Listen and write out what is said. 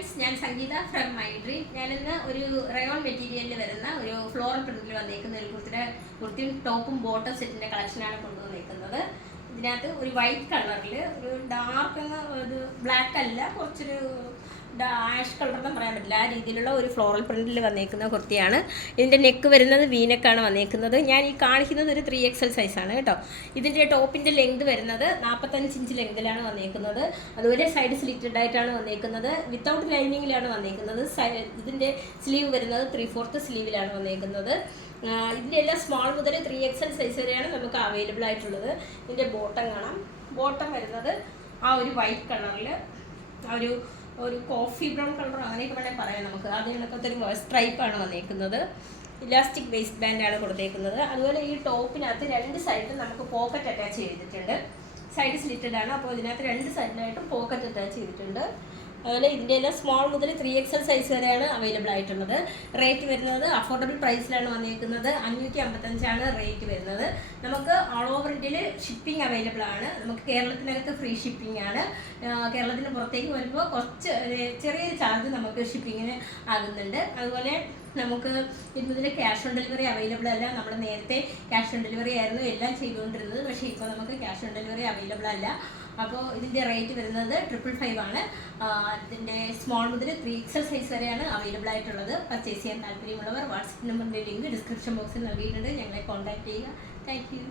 Friends, ഞാൻ സംഗീത from my dream. ഞാനിന്ന് ഒരു റയോൺ മെറ്റീരിയലിൽ വരുന്ന ഒരു ഫ്ലോറൽ പ്രിന്റിൽ വന്നേക്കുന്ന ഒരു കുർത്തിയും ടോപ്പും ബോട്ടം സെറ്റിന്റെ കളക്ഷനാണ് കൊണ്ടുവന്നേക്കുന്നത്. ഇതിനകത്ത് ഒരു വൈറ്റ് കളറിൽ ഒരു ഡാർക്ക് ഒരു ബ്ലാക്ക് അല്ല, കുറച്ചൊരു ആഷ് കളർ എന്ന് പറയാൻ പറ്റില്ല, ആ രീതിയിലുള്ള ഒരു ഫ്ലോറൽ പ്രിന്റിൽ വന്നേക്കുന്ന കുർത്തിയാണ്. ഇതിൻ്റെ നെക്ക് വരുന്നത് വീനെക്കാണ് വന്നേക്കുന്നത്. ഞാൻ ഈ കാണിക്കുന്നത് ഒരു 3XL സൈസാണ് കേട്ടോ. ഇതിൻ്റെ ടോപ്പിൻ്റെ ലെങ്ത് വരുന്നത് 45 ഇഞ്ച് ലെങ്തിലാണ് വന്നേക്കുന്നത്. അതുപോലെ സൈഡ് സ്ലിറ്റഡ് ആയിട്ടാണ് വന്നേക്കുന്നത്. വിത്തൗട്ട് ലൈനിങ്ങിലാണ് വന്നേക്കുന്നത്. ഇതിൻ്റെ സ്ലീവ് വരുന്നത് 3/4 സ്ലീവിലാണ് വന്നേക്കുന്നത്. ഇതിൻ്റെ എല്ലാം സ്മോൾ മുതൽ 3XL സൈസ് വരെയാണ് നമുക്ക് അവൈലബിൾ ആയിട്ടുള്ളത്. ഇതിൻ്റെ ബോട്ടം കാണാം. ബോട്ടം വരുന്നത് ആ ഒരു വൈറ്റ് കളറിൽ ആ ഒരു കോഫി ബ്രൗൺ കളർ അങ്ങനെയൊക്കെ വേണമെങ്കിൽ പറയാം നമുക്ക്. അതിനകത്തൊരു സ്ട്രൈപ്പാണ് വന്നേക്കുന്നത്. ഇലാസ്റ്റിക് വേസ്റ്റ് ബാൻഡാണ് കൊടുത്തേക്കുന്നത്. അതുപോലെ ഈ ടോപ്പിനകത്ത് രണ്ട് സൈഡിലും നമുക്ക് പോക്കറ്റ് അറ്റാച്ച് ചെയ്തിട്ടുണ്ട്. സൈഡ് സ്ലിറ്റഡ് ആണ്, അപ്പോൾ ഇതിനകത്ത് രണ്ട് സൈഡിലായിട്ടും പോക്കറ്റ് അറ്റാച്ച് ചെയ്തിട്ടുണ്ട്. അതുപോലെ ഇതിൻ്റെ എല്ലാം സ്മോൾ മുതൽ 3XL സൈസ് വരെയാണ് അവൈലബിൾ ആയിട്ടുള്ളത്. റേറ്റ് വരുന്നത് അഫോർഡബിൾ പ്രൈസിലാണ് വന്നേക്കുന്നത്. 555 റേറ്റ് വരുന്നത്. നമുക്ക് ഓൾ ഓവർ ഇന്ത്യയിൽ ഷിപ്പിംഗ് അവൈലബിൾ ആണ്. നമുക്ക് കേരളത്തിനകത്ത് ഫ്രീ ഷിപ്പിംഗ് ആണ്. കേരളത്തിന് പുറത്തേക്ക് വരുമ്പോൾ കുറച്ച് ചെറിയൊരു ചാർജ് നമുക്ക് ഷിപ്പിങ്ങിന് ആകുന്നുണ്ട്. അതുപോലെ നമുക്ക് ഇതിൽ ക്യാഷ് ഓൺ ഡെലിവറി അവൈലബിൾ അല്ല. നമ്മൾ നേരത്തെ ക്യാഷ് ഓൺ ഡെലിവറി ആയിരുന്നു എല്ലാം ചെയ്തുകൊണ്ടിരുന്നത്, പക്ഷേ ഇപ്പോൾ നമുക്ക് ക്യാഷ് ഓൺ ഡെലിവറി അവൈലബിൾ അല്ല. അപ്പോൾ ഇതിൻ്റെ റേറ്റ് വരുന്നത് 555 ആണ്. ഇതിൻ്റെ സ്മോൾ മുതൽ 3XL സൈസ് വരെയാണ് അവൈലബിൾ ആയിട്ടുള്ളത്. പർച്ചേസ് ചെയ്യാൻ താല്പര്യമുള്ളവർ വാട്സപ്പ് നമ്പറിൻ്റെ ലിങ്ക് ഡിസ്ക്രിപ്ഷൻ ബോക്സിൽ നൽകിയിട്ടുണ്ട്. ഞങ്ങളെ കോൺടാക്ട് ചെയ്യുക. Thank you.